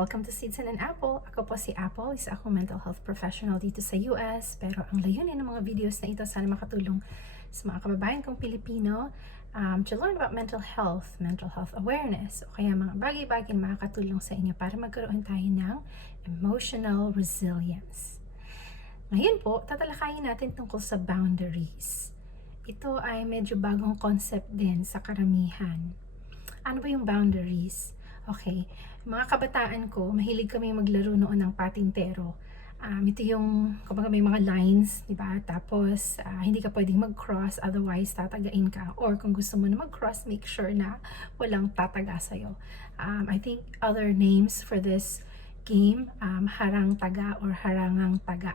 Welcome to SeedsInAnApple. Ako po si Apple, isa akong mental health professional dito sa US. Pero ang layunin ng mga videos na ito sana makatulong sa mga kababayan kong Pilipino to learn about mental health awareness, o kaya mga bagay-bagay na makakatulong sa inyo para magkaroon tayo ng emotional resilience. Ngayon po, tatalakayin natin tungkol sa boundaries. Ito ay medyo bagong concept din sa karamihan. Ano ba yung boundaries? Okay, mga kabataan ko, mahilig kami maglaro noon ng patintero. Ito yung, kapag may mga lines, di ba? Tapos, hindi ka pwedeng mag-cross, otherwise tatagain ka. Or kung gusto mo na mag-cross, make sure na walang tataga sa'yo. I think other names for this game, harang taga or harangang taga.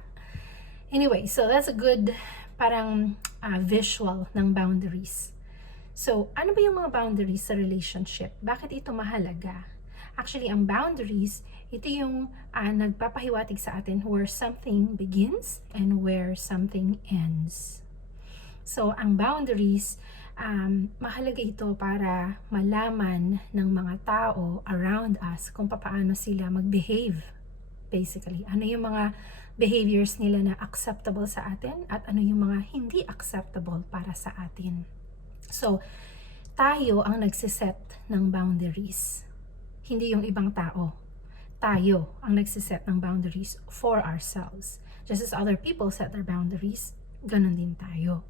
Anyway, so that's a good parang visual ng boundaries. So, ano ba yung mga boundaries sa relationship? Bakit ito mahalaga? Actually, ang boundaries, ito yung nagpapahiwatig sa atin where something begins and where something ends. So, ang boundaries, mahalaga ito para malaman ng mga tao around us kung paano sila mag-behave. Basically, ano yung mga behaviors nila na acceptable sa atin at ano yung mga hindi acceptable para sa atin. So, tayo ang nagsiset ng boundaries. Hindi yung ibang tao. Tayo ang nagsiset ng boundaries for ourselves. Just as other people set their boundaries, ganun din tayo.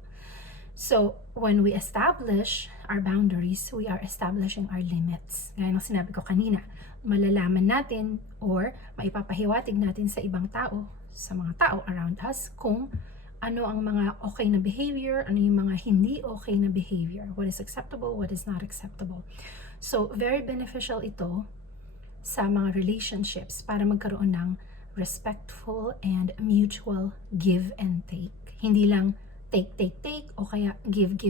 So, when we establish our boundaries, we are establishing our limits. Gaya ng sinabi ko kanina, malalaman natin or maipapahiwatig natin sa ibang tao, sa mga tao around us, kung ano ang mga okay na behavior, ano yung mga hindi okay na behavior, what is acceptable, what is not acceptable. So, very beneficial ito sa mga relationships para magkaroon ng respectful and mutual give and take. Hindi lang take, o kaya give.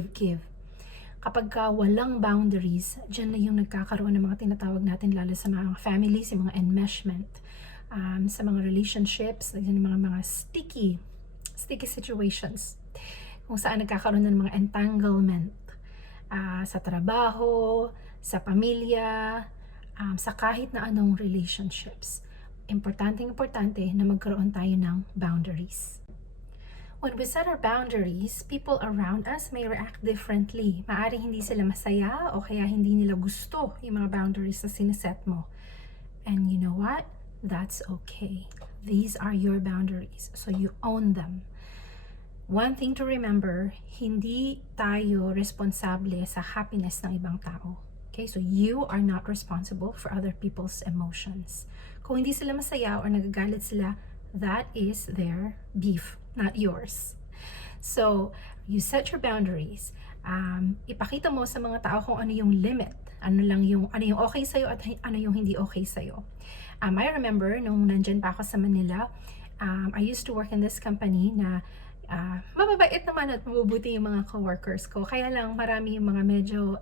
Kapag walang boundaries, dyan na yung nagkakaroon ng mga tinatawag natin, lalo sa mga families, yung mga enmeshment, sa mga relationships, yung mga sticky situations, kung saan nagkakaroon ng mga entanglement sa trabaho, sa pamilya, sa kahit na anong relationships. Importante na magkaroon tayo ng boundaries. When we set our boundaries, people around us may react differently. Maaring hindi sila masaya o kaya hindi nila gusto yung mga boundaries na sineset mo. And you know what? That's okay. These are your boundaries, so you own them. One thing to remember, hindi tayo responsable sa happiness ng ibang tao. Okay, so you are not responsible for other people's emotions. Kung hindi sila masaya or nagagalit sila, that is their beef, not yours. So, you set your boundaries. Ipakita mo sa mga tao kung ano yung limit, ano yung okay sa'yo at ano yung hindi okay sa'yo. I remember nung nandyan pa ako sa Manila, I used to work in this company na mababait naman at mabubuti yung mga coworkers ko. Kaya lang marami yung mga medyo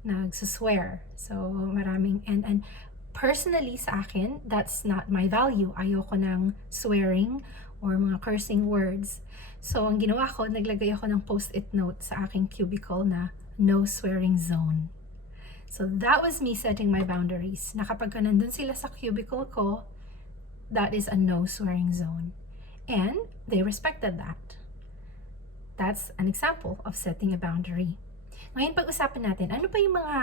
nagsuswear. So maraming, and personally sa akin, that's not my value. Ayoko ng swearing or mga cursing words. So ang ginawa ko, naglagay ako ng post-it note sa aking cubicle na no swearing zone. So that was me setting my boundaries. Na kapag nandun sila sa cubicle ko, that is a no swearing zone. And they respected that. That's an example of setting a boundary. Ngayon pag-usapan natin, ano pa yung mga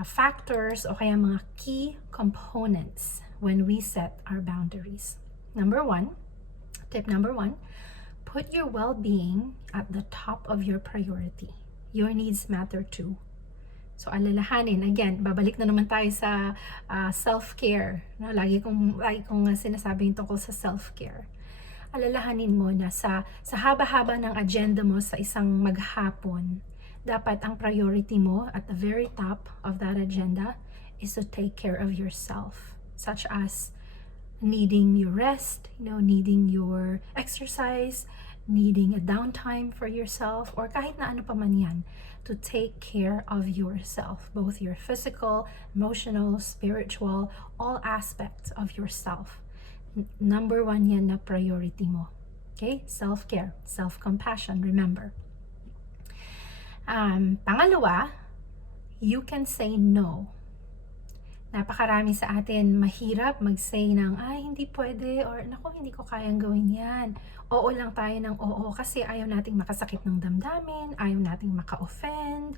factors o kaya mga key components when we set our boundaries. Tip number one, put your well-being at the top of your priority. Your needs matter too. So alalahanin, again, babalik na naman tayo sa self-care. No? Lagi kong sinasabi tungkol sa self-care. Alalahanin mo na sa haba-haba ng agenda mo sa isang maghapon, dapat ang priority mo at the very top of that agenda is to take care of yourself, such as needing your rest, needing your exercise, needing a downtime for yourself, or kahit na ano pa man yan, to take care of yourself, both your physical, emotional, spiritual, all aspects of yourself. Number one yan na priority mo. Okay? Self-care, self-compassion, remember. Pangalawa, you can say no. Napakarami sa atin mahirap mag-say ng, ay, hindi pwede, or naku, hindi ko kayang gawin yan. Oo lang tayo ng oo kasi ayaw nating makasakit ng damdamin, ayaw nating maka-offend,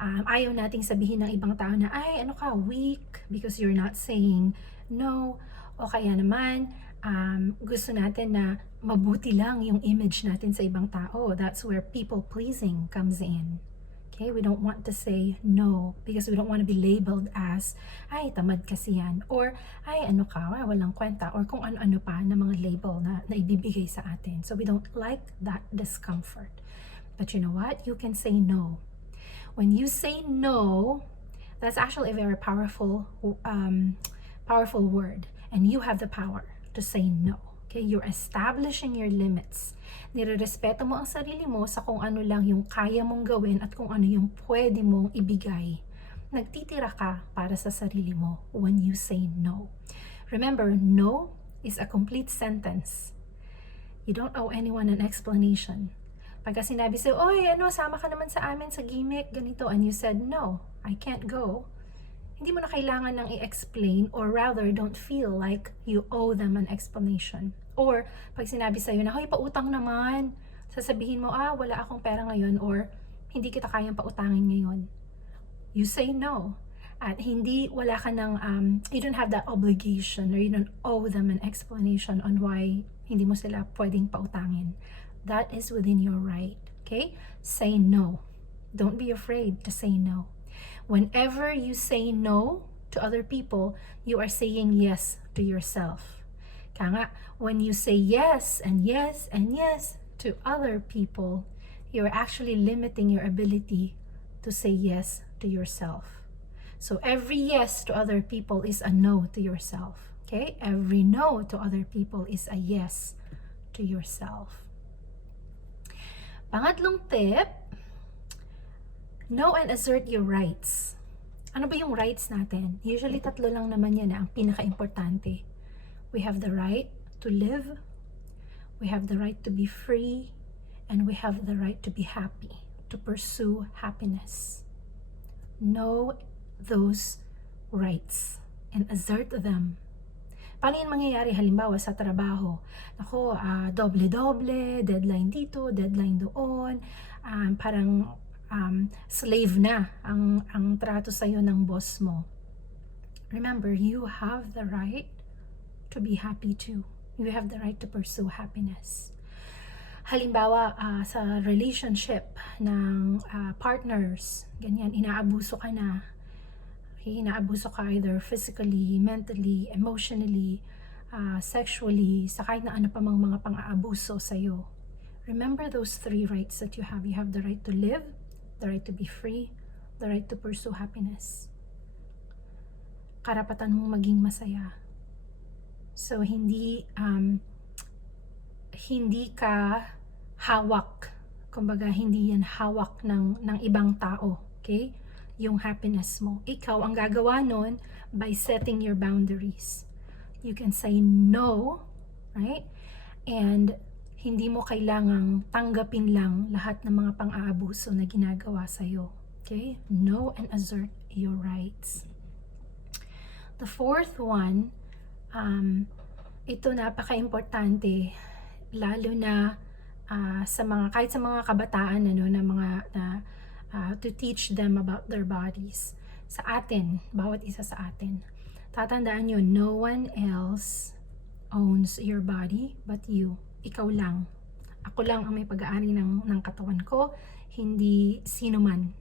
ayaw nating sabihin ng ibang tao na, ay, ano ka, weak, because you're not saying no. O kaya naman, gusto natin na mabuti lang yung image natin sa ibang tao. That's where people pleasing comes in. Okay, we don't want to say no because we don't want to be labeled as, ay, tamad kasi yan, or ay, ano ka, walang kwenta, or kung ano-ano pa na mga label na ibibigay sa atin. So we don't like that discomfort. But you know what? You can say no. When you say no, that's actually a very powerful word, and you have the power to say no. Okay, you're establishing your limits. Nirerespeto mo ang sarili mo sa kung ano lang yung kaya mong gawin at kung ano yung pwede mong ibigay. Nagtitira ka para sa sarili mo when you say no. Remember, no is a complete sentence. You don't owe anyone an explanation. Pagka sinabi sa'yo, oy, sama ka naman sa amin sa gimmick, ganito, and you said, no, I can't go, hindi mo na kailangan ng i-explain, or rather, don't feel like you owe them an explanation. Or, pag sinabi sa'yo na, hoy, pautang naman, sasabihin mo, wala akong pera ngayon, or hindi kita kayang pautangin ngayon. You say no. At wala ka ng, you don't have that obligation, or you don't owe them an explanation on why hindi mo sila pwedeng pautangin. That is within your right. Okay? Say no. Don't be afraid to say no. Whenever you say no to other people, you are saying yes to yourself. Kaya nga, when you say yes and yes and yes to other people, you're actually limiting your ability to say yes to yourself. So every yes to other people is a no to yourself. Okay? Every no to other people is a yes to yourself. Pangatlong tip, know and assert your rights. Ano ba yung rights natin? Usually tatlo lang naman yan ang pinaka-importante. We have the right to live, we have the right to be free, and we have the right to be happy, to pursue happiness. Know those rights and assert them. Paano yan mangyayari? Halimbawa sa trabaho, ako, doble-doble, deadline dito, deadline doon, parang slave na ang trato sa'yo ng boss mo. Remember, you have the right to be happy too. You have the right to pursue happiness. Halimbawa, sa relationship ng partners, ganyan, inaabuso ka na. Okay, inaabuso ka either physically, mentally, emotionally, sexually, sa kahit na ano pa mang mga pang-aabuso sa'yo. Remember those three rights that you have. You have the right to live, the right to be free, the right to pursue happiness. Karapatan mong maging masaya. So, hindi ka hawak. Kumbaga, hindi yan hawak ng ibang tao. Okay? Yung happiness mo. Ikaw ang gagawa nun by setting your boundaries. You can say no, right? And hindi mo kailangang tanggapin lang lahat ng mga pang-aabuso na ginagawa sa'yo. Okay? Know and assert your rights. The fourth one, ito napaka-importante, lalo na kahit sa mga kabataan, to teach them about their bodies. Sa atin, bawat isa sa atin. Tatandaan nyo, no one else owns your body but you. Ikaw lang. Ako lang ang may pag-aari ng katawan ko, hindi sino man.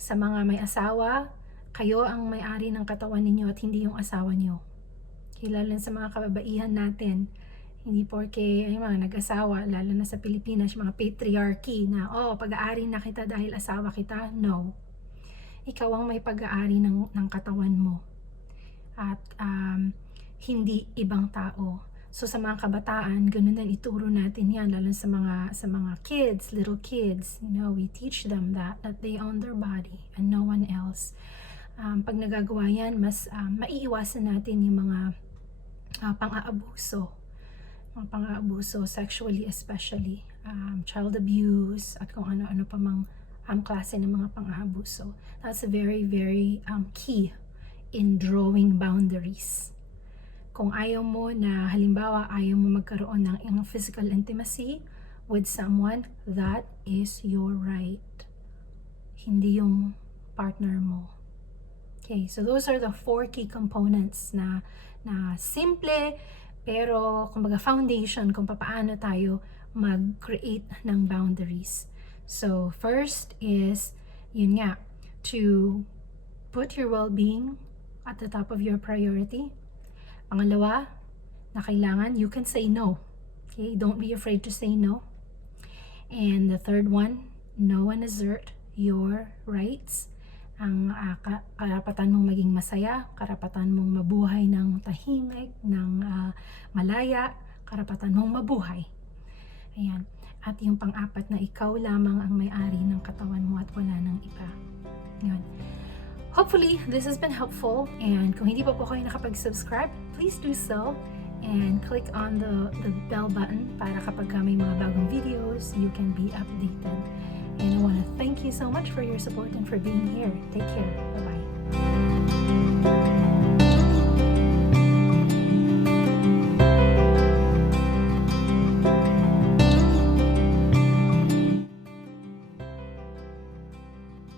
Sa mga may asawa, kayo ang may-ari ng katawan ninyo at hindi yung asawa nyo. Lalo sa mga kababaihan natin, hindi porke ay mga nag-asawa, lalo na sa Pilipinas, mga patriarchy na, pag-aari na kita dahil asawa kita. No. Ikaw ang may pag-aari ng katawan mo. At hindi ibang tao. So sa mga kabataan, ganun din ituro natin yan, lalo sa mga kids, little kids. We teach them that they own their body and no one else. Pag nagagawa yan, mas maiiwasan natin yung mga pang-aabuso, sexually especially, child abuse, at kung ano-ano pa mang klase ng mga pang-aabuso. That's very, very key in drawing boundaries. Kung ayaw mo na, halimbawa, ayaw mo magkaroon ng physical intimacy with someone, that is your right. Hindi yung partner mo. Okay, so those are the 4 key components na simple, pero kumbaga foundation kung paano tayo mag-create ng boundaries. So first is, yun nga, to put your well-being at the top of your priority. Pangalawa, na kailangan you can say no. Okay, don't be afraid to say no. And the third one, no one assert your rights. Ang karapatan mong maging masaya, karapatan mong mabuhay ng tahimik, ng malaya, karapatan mong mabuhay. Ayan. At yung pang-apat na ikaw lamang ang may-ari ng katawan mo at wala ng iba. Yun. Hopefully, this has been helpful. And kung hindi pa po kayo nakapag-subscribe, please do so. And click on the bell button para kapag may mga bagong videos, you can be updated. And I want to thank you so much for your support and for being here. Take care. Bye-bye.